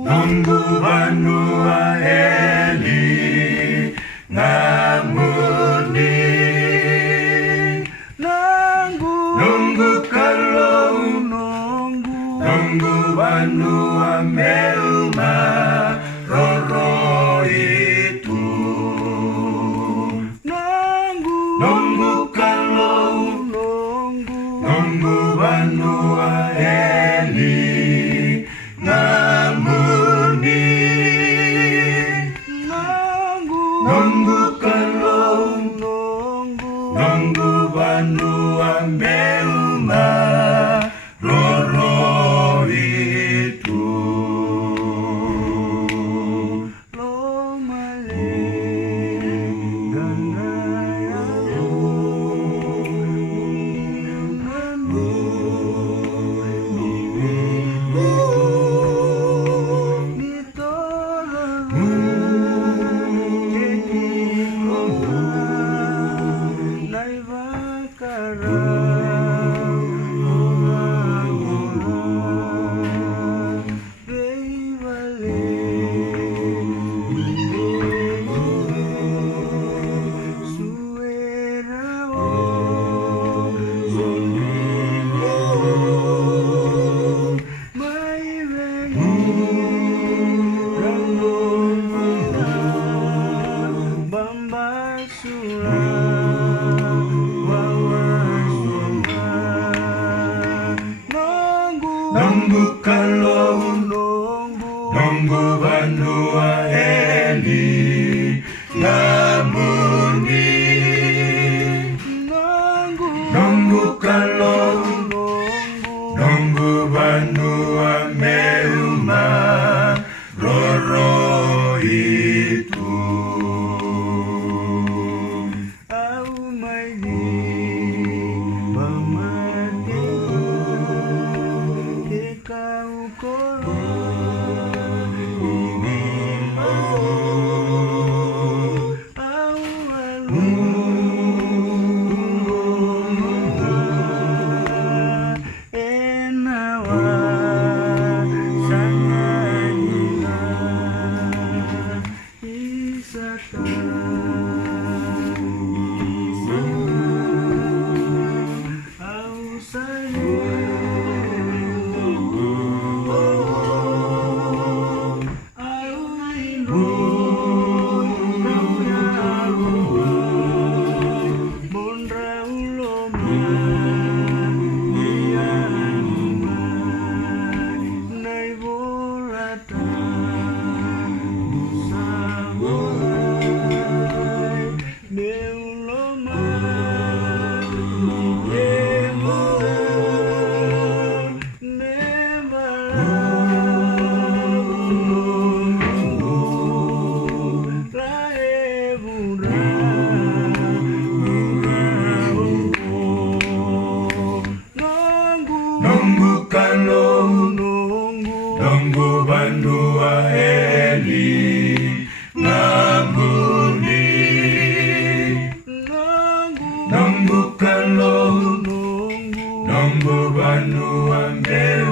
Nunggu banua Eli ngamuni nunggu kalau nunggu banua meuma roro itu nunggu kalau nunggu banua Eli ngamuni nunggu kalau nunggu banua meuma roro itu lo male gangaya nunggu kalau nunggu banua Eli ngamuni nunggu kalau nunggu banua meuma roro itu au mai kau nunggu kalau nunggu banua Eli ngamuni nunggu kalau nunggu banua Eli